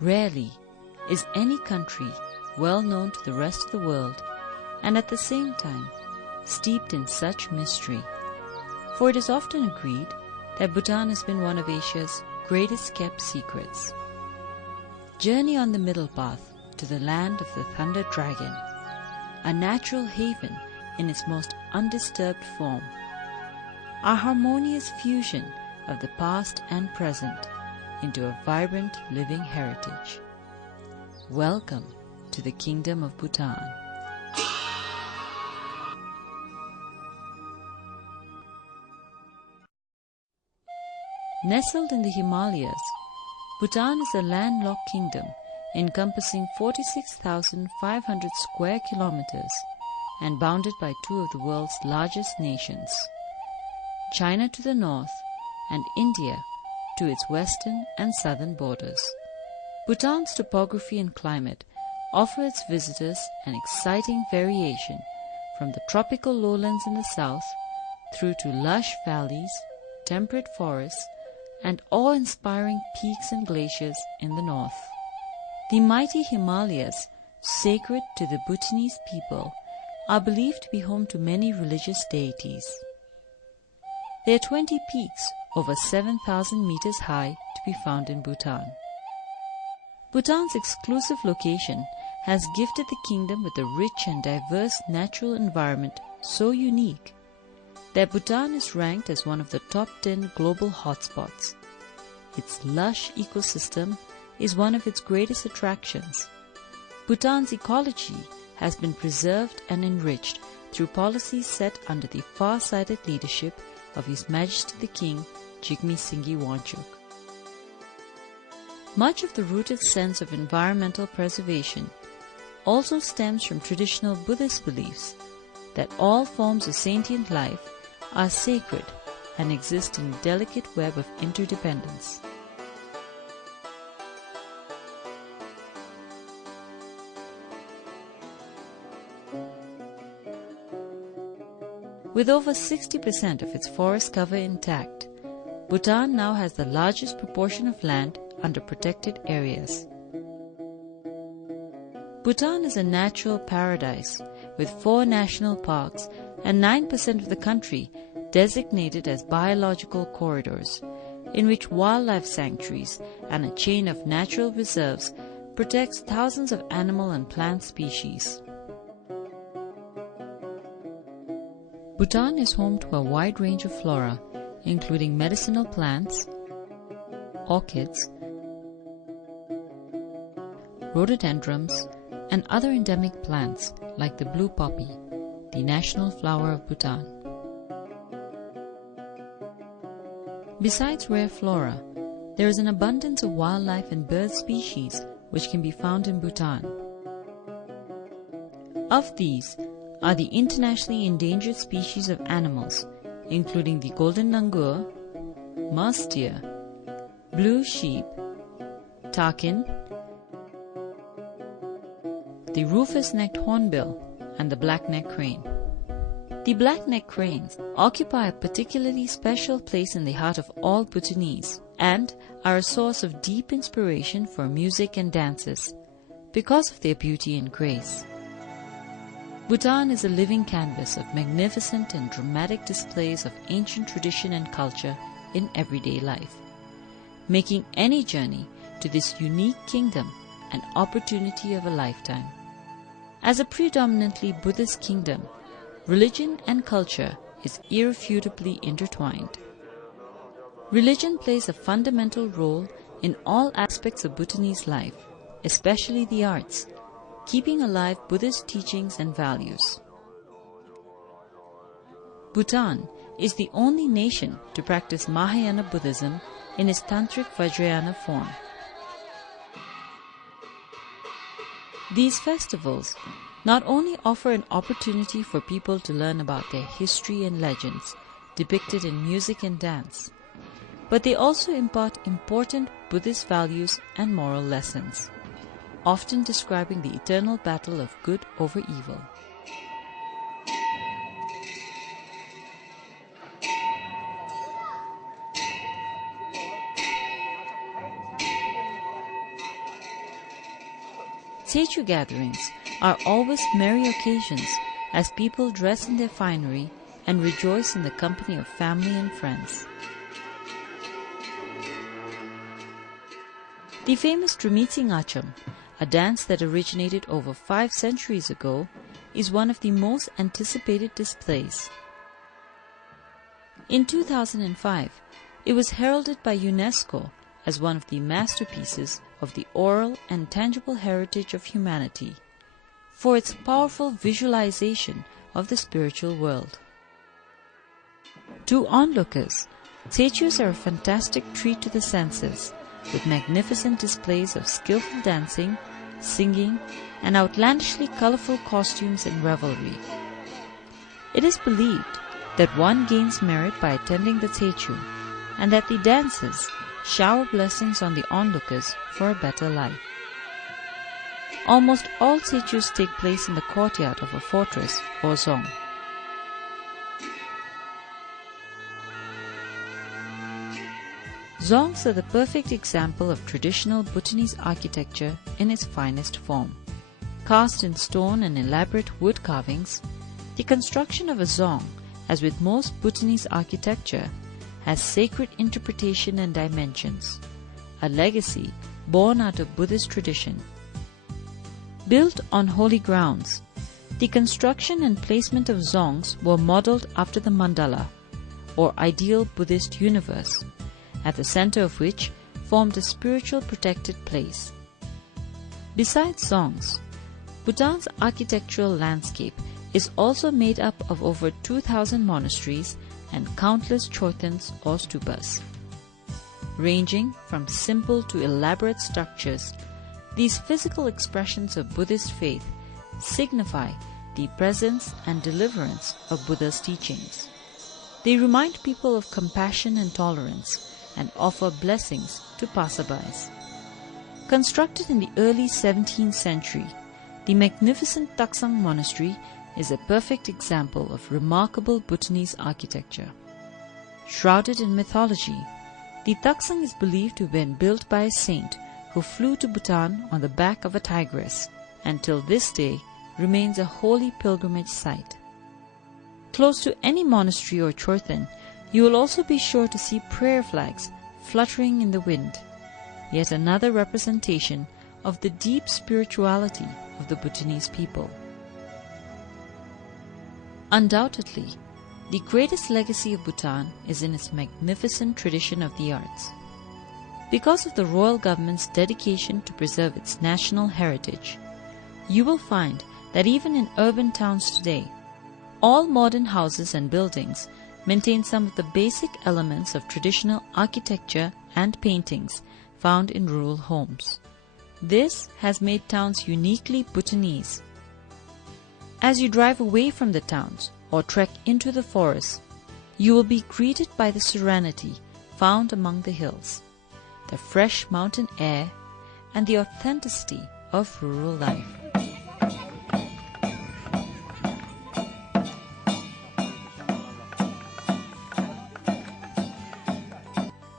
Rarely is any country well known to the rest of the world and at the same time steeped in such mystery, for it is often agreed that Bhutan has been one of Asia's greatest kept secrets. Journey on the middle path to the land of the Thunder Dragon, a natural haven in its most undisturbed form, a harmonious fusion of the past and present into a vibrant living heritage. Welcome to the Kingdom of Bhutan. Nestled in the Himalayas, Bhutan is a landlocked kingdom encompassing 46,500 square kilometers and bounded by two of the world's largest nations, China to the north and India to its western and southern borders. Bhutan's topography and climate offer its visitors an exciting variation from the tropical lowlands in the south through to lush valleys, temperate forests, and awe-inspiring peaks and glaciers in the north. The mighty Himalayas, sacred to the Bhutanese people, are believed to be home to many religious deities. There are 20 peaks over 7,000 meters high to be found in Bhutan. Bhutan's exclusive location has gifted the kingdom with a rich and diverse natural environment so unique that Bhutan is ranked as one of the top 10 global hotspots. Its lush ecosystem is one of its greatest attractions. Bhutan's ecology has been preserved and enriched through policies set under the far-sighted leadership of His Majesty the King, Jigme Singye Wangchuk. Much of the rooted sense of environmental preservation also stems from traditional Buddhist beliefs that all forms of sentient life are sacred and exist in a delicate web of interdependence. With over 60% of its forest cover intact, Bhutan now has the largest proportion of land under protected areas. Bhutan is a natural paradise with 4 national parks and 9% of the country designated as biological corridors, in which wildlife sanctuaries and a chain of natural reserves protects thousands of animal and plant species. Bhutan is home to a wide range of flora, including medicinal plants, orchids, rhododendrons, and other endemic plants like the blue poppy, the national flower of Bhutan. Besides rare flora, there is an abundance of wildlife and bird species which can be found in Bhutan. Of these are the internationally endangered species of animals, including the golden langur, mouse deer, blue sheep, takin, the rufous-necked hornbill, and the black-necked crane. The black-necked cranes occupy a particularly special place in the heart of all Bhutanese and are a source of deep inspiration for music and dances because of their beauty and grace. Bhutan is a living canvas of magnificent and dramatic displays of ancient tradition and culture in everyday life, making any journey to this unique kingdom an opportunity of a lifetime. As a predominantly Buddhist kingdom, religion and culture is irrefutably intertwined. Religion plays a fundamental role in all aspects of Bhutanese life, especially the arts, keeping alive Buddhist teachings and values. Bhutan is the only nation to practice Mahayana Buddhism in its Tantric Vajrayana form. These festivals not only offer an opportunity for people to learn about their history and legends depicted in music and dance, but they also impart important Buddhist values and moral lessons, often describing the eternal battle of good over evil. Techu gatherings are always merry occasions as people dress in their finery and rejoice in the company of family and friends. The famous Tremitsing Acham, a dance that originated over 5 centuries ago, is one of the most anticipated displays. In 2005, it was heralded by UNESCO as one of the masterpieces of the oral and tangible heritage of humanity, for its powerful visualization of the spiritual world. To onlookers, Techus are a fantastic treat to the senses, with magnificent displays of skillful dancing, singing, and outlandishly colorful costumes and revelry. It is believed that one gains merit by attending the Techu, and that the dancers shower blessings on the onlookers for a better life. Almost all Techus take place in the courtyard of a fortress or zong. Zongs are the perfect example of traditional Bhutanese architecture in its finest form. Cast in stone and elaborate wood carvings, the construction of a zong, as with most Bhutanese architecture, has sacred interpretation and dimensions, a legacy born out of Buddhist tradition. Built on holy grounds, the construction and placement of zongs were modeled after the mandala, or ideal Buddhist universe, at the center of which formed a spiritual protected place. Besides zongs, Bhutan's architectural landscape is also made up of over 2,000 monasteries and countless chotans or stupas. Ranging from simple to elaborate structures, these physical expressions of Buddhist faith signify the presence and deliverance of Buddha's teachings. They remind people of compassion and tolerance and offer blessings to passerbys. Constructed in the early 17th century, the magnificent Stockton Monastery is a perfect example of remarkable Bhutanese architecture. Shrouded in mythology, the Stockton is believed to have been built by a saint who flew to Bhutan on the back of a tigress, and till this day remains a holy pilgrimage site. Close to any monastery or chotan, you will also be sure to see prayer flags fluttering in the wind, yet another representation of the deep spirituality of the Bhutanese people. Undoubtedly, the greatest legacy of Bhutan is in its magnificent tradition of the arts. Because of the royal government's dedication to preserve its national heritage, you will find that even in urban towns today, all modern houses and buildings maintain some of the basic elements of traditional architecture and paintings found in rural homes. This has made towns uniquely Bhutanese. As you drive away from the towns or trek into the forests, you will be greeted by the serenity found among the hills, the fresh mountain air, and the authenticity of rural life.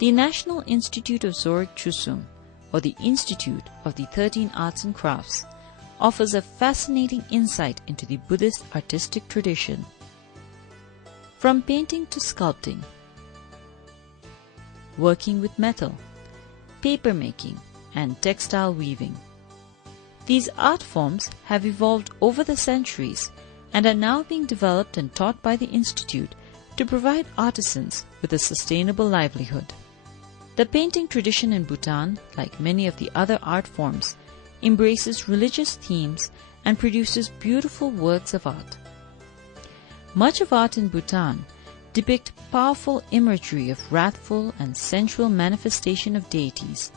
The National Institute of Zorik Chusum, or the Institute of the 13 Arts and Crafts, offers a fascinating insight into the Buddhist artistic tradition. From painting to sculpting, working with metal, paper making, and textile weaving. These art forms have evolved over the centuries and are now being developed and taught by the Institute to provide artisans with a sustainable livelihood. The painting tradition in Bhutan, like many of the other art forms, embraces religious themes and produces beautiful works of art. Much of art in Bhutan depict powerful imagery of wrathful and sensual manifestation of deities,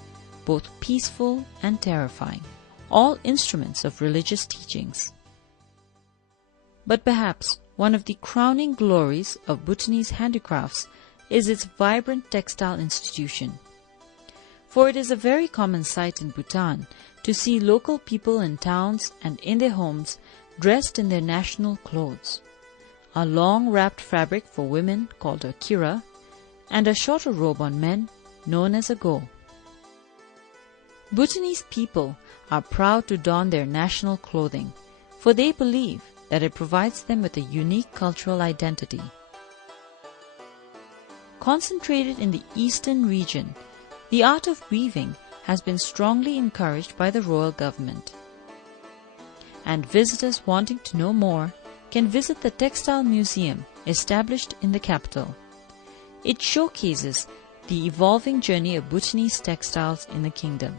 both peaceful and terrifying, all instruments of religious teachings. But perhaps one of the crowning glories of Bhutanese handicrafts is its vibrant textile institution. For it is a very common sight in Bhutan to see local people in towns and in their homes dressed in their national clothes, a long wrapped fabric for women called a kira, and a shorter robe on men known as a go. Bhutanese people are proud to don their national clothing, for they believe that it provides them with a unique cultural identity. Concentrated in the eastern region, the art of weaving has been strongly encouraged by the royal government. And visitors wanting to know more can visit the Textile Museum established in the capital. It showcases the evolving journey of Bhutanese textiles in the kingdom.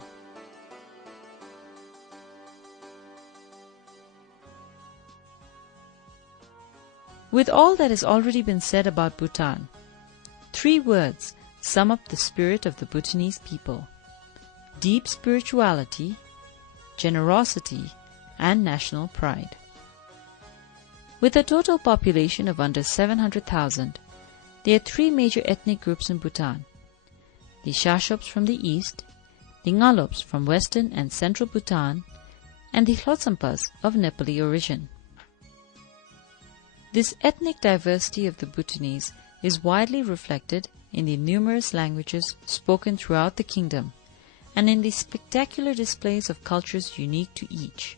With all that has already been said about Bhutan, 3 words sum up the spirit of the Bhutanese people: deep spirituality, generosity, and national pride. With a total population of under 700,000, there are 3 major ethnic groups in Bhutan: the Shashops from the east, the Ngalops from western and central Bhutan, and the Hlotsampas of Nepali origin. This ethnic diversity of the Bhutanese is widely reflected in the numerous languages spoken throughout the kingdom and in the spectacular displays of cultures unique to each.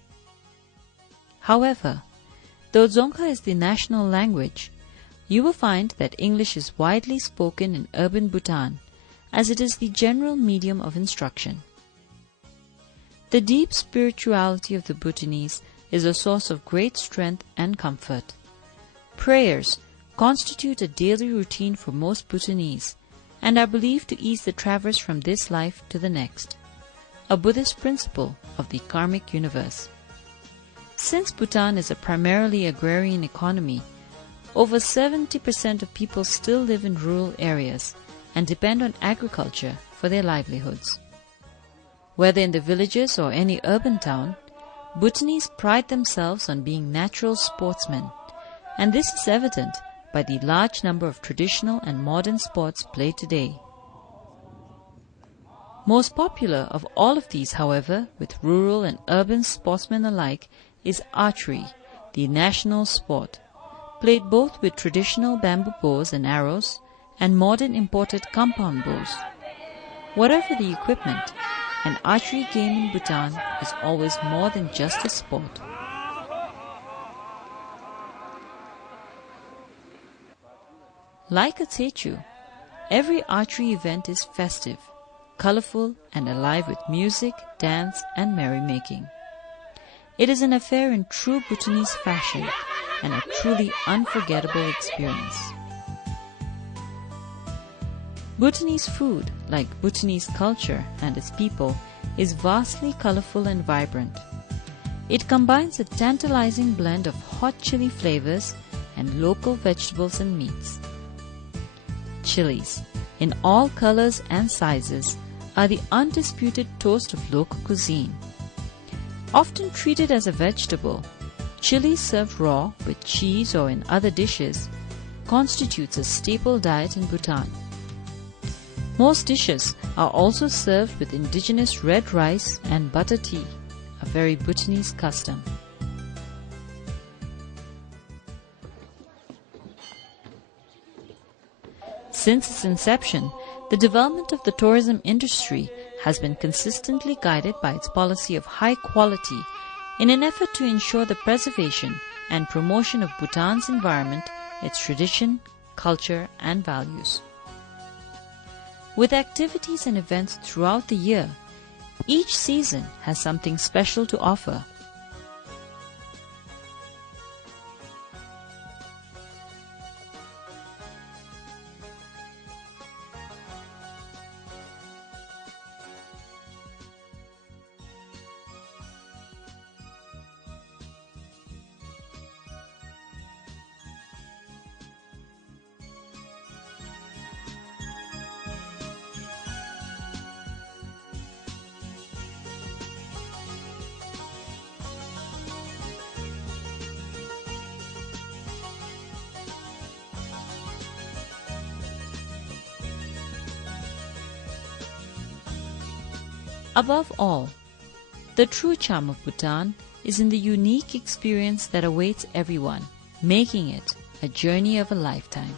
However, though Dzongkha is the national language, you will find that English is widely spoken in urban Bhutan, as it is the general medium of instruction. The deep spirituality of the Bhutanese is a source of great strength and comfort. Prayers constitute a daily routine for most Bhutanese and are believed to ease the traverse from this life to the next, a Buddhist principle of the karmic universe. Since Bhutan is a primarily agrarian economy, over 70% of people still live in rural areas and depend on agriculture for their livelihoods. Whether in the villages or any urban town, Bhutanese pride themselves on being natural sportsmen, and this is evident by the large number of traditional and modern sports played today. Most popular of all of these, however, with rural and urban sportsmen alike, is archery, the national sport, played both with traditional bamboo bows and arrows and modern imported compound bows. Whatever the equipment, an archery game in Bhutan is always more than just a sport. Like a Techu, every archery event is festive, colorful, and alive with music, dance, and merrymaking. It is an affair in true Bhutanese fashion and a truly unforgettable experience. Bhutanese food, like Bhutanese culture and its people, is vastly colorful and vibrant. It combines a tantalizing blend of hot chili flavors and local vegetables and meats. Chilies, in all colors and sizes, are the undisputed toast of local cuisine. Often treated as a vegetable, chili served raw with cheese or in other dishes constitutes a staple diet in Bhutan. Most dishes are also served with indigenous red rice and butter tea, a very Bhutanese custom. Since its inception, the development of the tourism industry has been consistently guided by its policy of high quality in an effort to ensure the preservation and promotion of Bhutan's environment, its tradition, culture, and values. With activities and events throughout the year, each season has something special to offer. Above all, the true charm of Bhutan is in the unique experience that awaits everyone, making it a journey of a lifetime.